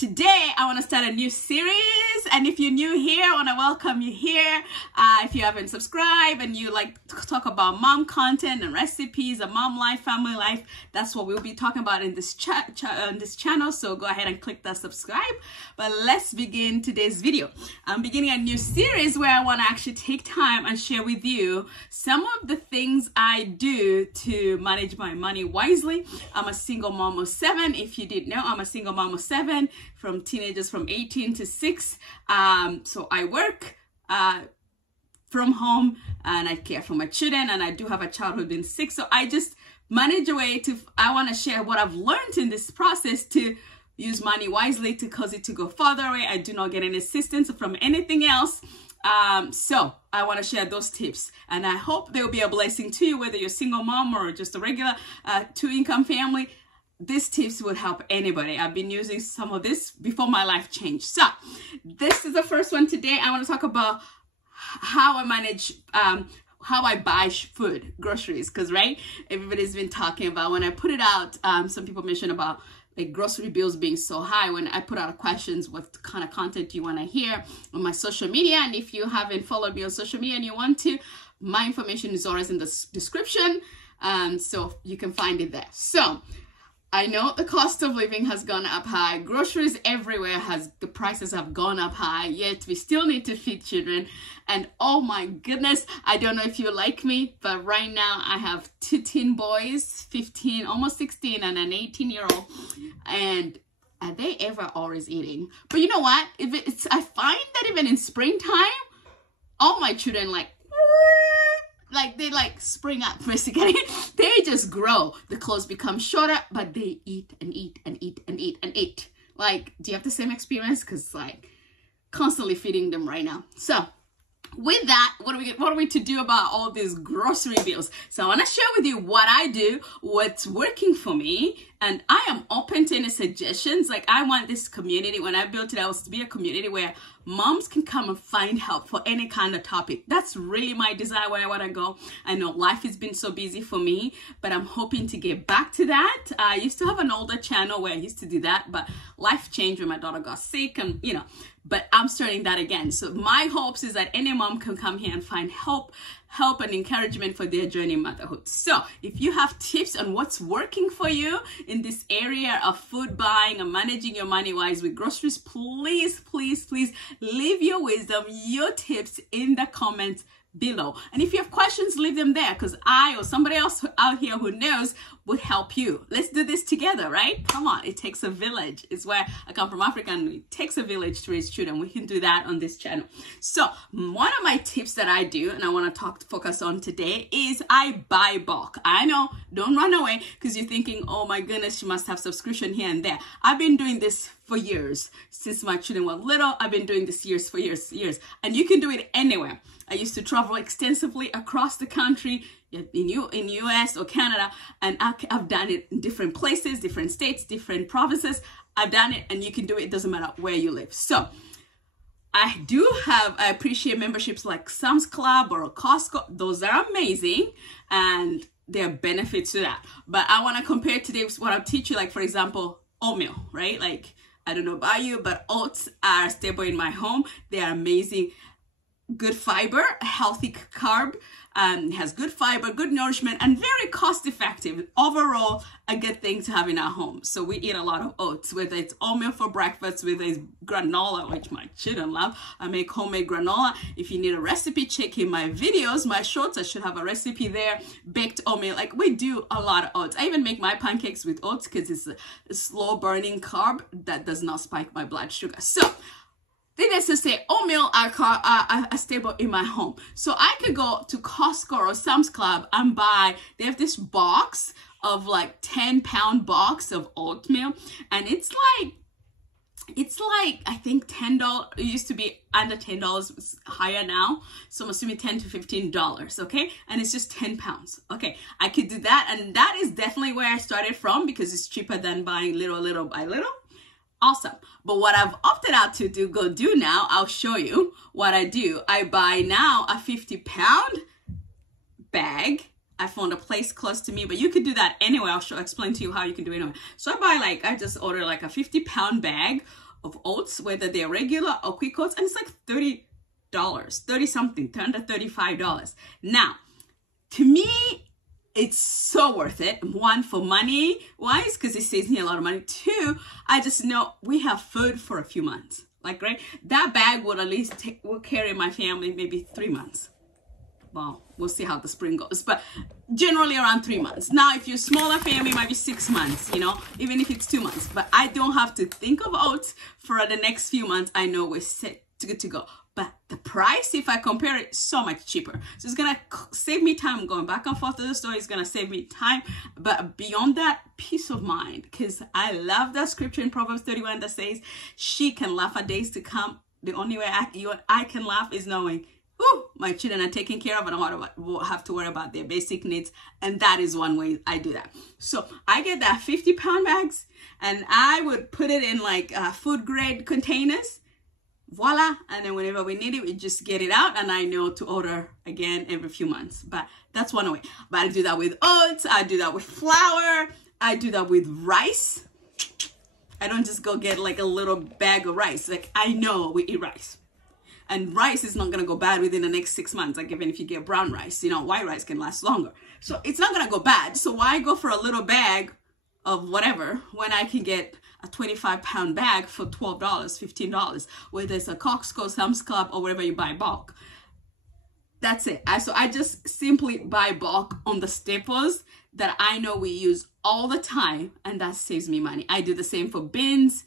Today, I want to start a new series, and if you're new here, I want to welcome you here. If you haven't subscribed and you like to talk about mom content and recipes, a mom life, family life, that's what we'll be talking about in this channel. So go ahead and click that subscribe. But let's begin today's video. I'm beginning a new series where I want to actually take time and share with you some of the things I do to manage my money wisely. I'm a single mom of 7. If you didn't know, I'm a single mom of 7. From teenagers from 18 to 6. So I work from home and I care for my children, and I do have a child who's been sick. So I just manage a way to, I want to share what I've learned in this process to use money wisely, to cause it to go further away. I do not get any assistance from anything else. So I want to share those tips, and I hope they will be a blessing to you, whether you're a single mom or just a regular 2-income family. These tips would help anybody. I've been using some of this before my life changed. So this is the first one today. I want to talk about how I manage, how I buy food, groceries, because right, everybody's been talking about when I put it out. Some people mentioned about like grocery bills being so high. When I put out questions, what kind of content you want to hear on my social media, and if you haven't followed me on social media and you want to, my information is always in the description, so you can find it there. So I know the cost of living has gone up high. Groceries everywhere the prices have gone up high, yet we still need to feed children. And oh my goodness, I don't know if you're like me, but right now I have 2 teen boys, 15, almost 16, and an 18-year-old. And are they ever always eating? But you know what? I find that even in springtime, all my children they spring up basically. They just grow. The clothes become shorter, but they eat and eat and eat and eat and eat. Like, do you have the same experience? Because like constantly feeding them right now. So with that, what are we to do about all these grocery bills? So I want to share with you what I do, what's working for me, and I am open to any suggestions. Like, I want this community, when I built it, I was to be a community where moms can come and find help for any kind of topic. That's really my desire, where I want to go. I know life has been so busy for me, but I'm hoping to get back to that. I used to have an older channel where I used to do that, but life changed when my daughter got sick, and but I'm starting that again. So my hopes is that any mom can come here and find help and encouragement for their journey in motherhood. So if you have tips on what's working for you in this area of food buying and managing your money wise with groceries, please, please, please leave your wisdom, your tips in the comments below. And if you have questions, leave them there, because I or somebody else out here who knows would help you. Let's do this together, right? Come on, it takes a village. It's where I come from, Africa, and it takes a village to raise children. We can do that on this channel. So one of my tips that I do, and I want to focus on today, is I buy bulk. I know, don't run away, because you're thinking, oh my goodness, you must have subscription here and there. I've been doing this for years. Since my children were little, I've been doing this for years. And you can do it anywhere. I used to travel extensively across the country, in US or Canada, and I've done it in different places, different states, different provinces. I've done it, and you can do it. It doesn't matter where you live. So I appreciate memberships like Sam's Club or Costco. Those are amazing, and there are benefits to that. But I want to compare today with what I'll teach you, like, for example, oatmeal, right? Like, I don't know about you, but oats are a staple in my home. They are amazing. Good fiber, healthy carb, has good fiber, good nourishment, and very cost effective. Overall, a good thing to have in our home. So we eat a lot of oats, whether it's oatmeal for breakfast, whether it's granola, which my children love. I make homemade granola. If you need a recipe, check in my videos, my shorts. I should have a recipe there. Baked oatmeal, like, we do a lot of oats. I even make my pancakes with oats because it's a slow burning carb that does not spike my blood sugar. So needless to say, oatmeal are a staple in my home. So I could go to Costco or Sam's Club and they have this box of like 10-pound box of oatmeal, and it's like I think $10. It used to be under $10, it's higher now, so I'm assuming $10 to $15, okay? And it's just 10 pounds. Okay, I could do that, and that is definitely where I started from, because it's cheaper than buying little by little. Awesome. But what I've opted out to do now, I'll show you what I do. I buy now a 50-pound bag. I found a place close to me, but you could do that anywhere. I'll explain to you how you can do it anywhere. So I just order like a 50-pound bag of oats, whether they're regular or quick oats, and it's like $30, 30 something, under $35. Now, to me, it's so worth it. One, for money wise, because it saves me a lot of money. Two, I just know we have food for a few months. Like, right, that bag will at least will carry my family maybe 3 months. Well, we'll see how the spring goes, but generally around 3 months. Now, if you're a smaller family, might be 6 months, you know, even if it's 2 months. But I don't have to think of oats for the next few months. I know we're set to good to go. But the price, if I compare it, so much cheaper. So it's gonna save me time going back and forth to the store. It's gonna save me time. But beyond that, peace of mind. Because I love that scripture in Proverbs 31 that says, she can laugh at days to come. The only way I can laugh is knowing, ooh, my children are taken care of and I won't have to worry about their basic needs. And that is one way I do that. So I get that 50-pound bags and I would put it in like food grade containers. Voila. And then whenever we need it, we just get it out, and I know to order again every few months. But that's one way. But I do that with oats. I do that with flour. I do that with rice. I don't just go get like a little bag of rice. Like, I know we eat rice. And rice is not going to go bad within the next 6 months. Like, even if you get brown rice, you know, white rice can last longer. So it's not going to go bad. So why go for a little bag of whatever when I can get a 25-pound bag for $12, $15, whether it's a Costco, Sam's Club, or wherever you buy bulk. That's it. So I just simply buy bulk on the staples that I know we use all the time, and that saves me money. I do the same for beans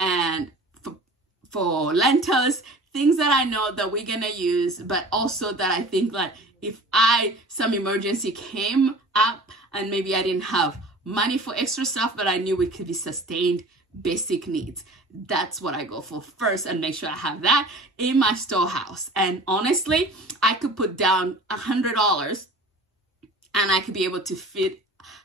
and for lentils, things that I know that we're gonna use, but also that I think that if some emergency came up and maybe I didn't have money for extra stuff, but I knew it could be sustained basic needs. That's what I go for first, and make sure I have that in my storehouse. And honestly, I could put down $100 and I could be able to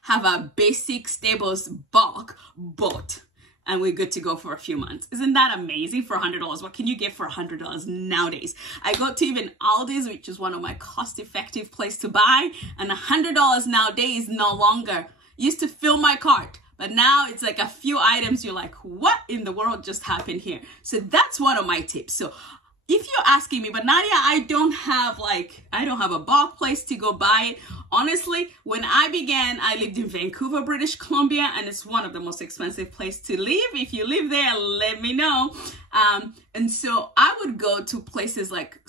have a basic staples bulk bought, and we're good to go for a few months. Isn't that amazing? For $100, what can you get for $100 nowadays? I go to even Aldi's, which is one of my cost-effective place to buy, and $100 nowadays no longer. Used to fill my cart, but now it's like a few items you're like, what in the world just happened here? So that's one of my tips. So if you're asking me, but Nadia, I don't have a bulk place to go buy it. Honestly, when I began, I lived in Vancouver, British Columbia, and it's one of the most expensive places to live. If you live there, let me know. And so I would go to places like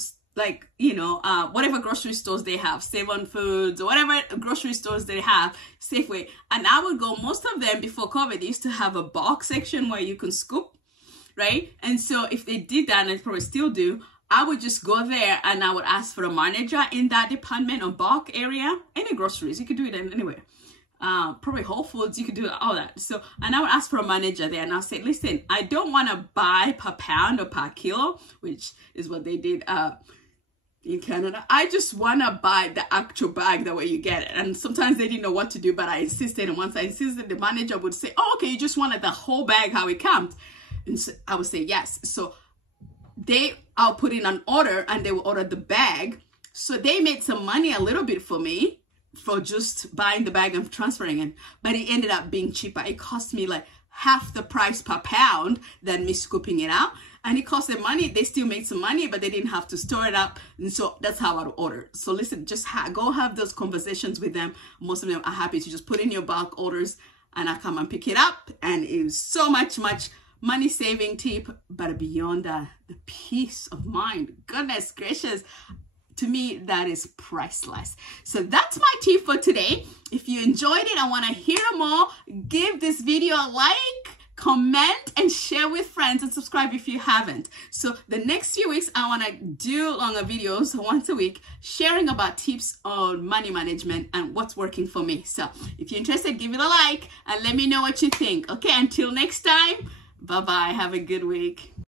you know, whatever grocery stores they have, Save On Foods, or whatever grocery stores they have, Safeway. And I would go, most of them before COVID, they used to have a bulk section where you can scoop, right? And so if they did that, and they probably still do, I would just go there and I would ask for a manager in that department or bulk area. Any groceries, you could do it anywhere. Probably Whole Foods, you could do all that. So, and I would ask for a manager there, and I'll say, listen, I don't want to buy per pound or per kilo, which is what they did in Canada. I just want to buy the actual bag the way you get it. And sometimes they didn't know what to do, but I insisted. And once I insisted, the manager would say, oh, okay, you just wanted the whole bag how it comes. And so I would say yes. So I'll put in an order, and they will order the bag. So they made some money a little bit for me for just buying the bag and transferring it. But it ended up being cheaper. It cost me like half the price per pound than me scooping it out. And it cost them money. They still made some money, but they didn't have to store it up. And so that's how I would order. So listen, just go have those conversations with them. Most of them are happy to just put in your bulk orders, and I come and pick it up. And it was so much money saving tip. But beyond that, the peace of mind, goodness gracious, to me, that is priceless. So that's my tip for today. If you enjoyed it, I want to hear more. Give this video a like, comment, and share with friends, and subscribe if you haven't. So the next few weeks, I want to do longer videos once a week, sharing about tips on money management and what's working for me. So if you're interested, give it a like and let me know what you think. Okay, until next time, bye-bye. Have a good week.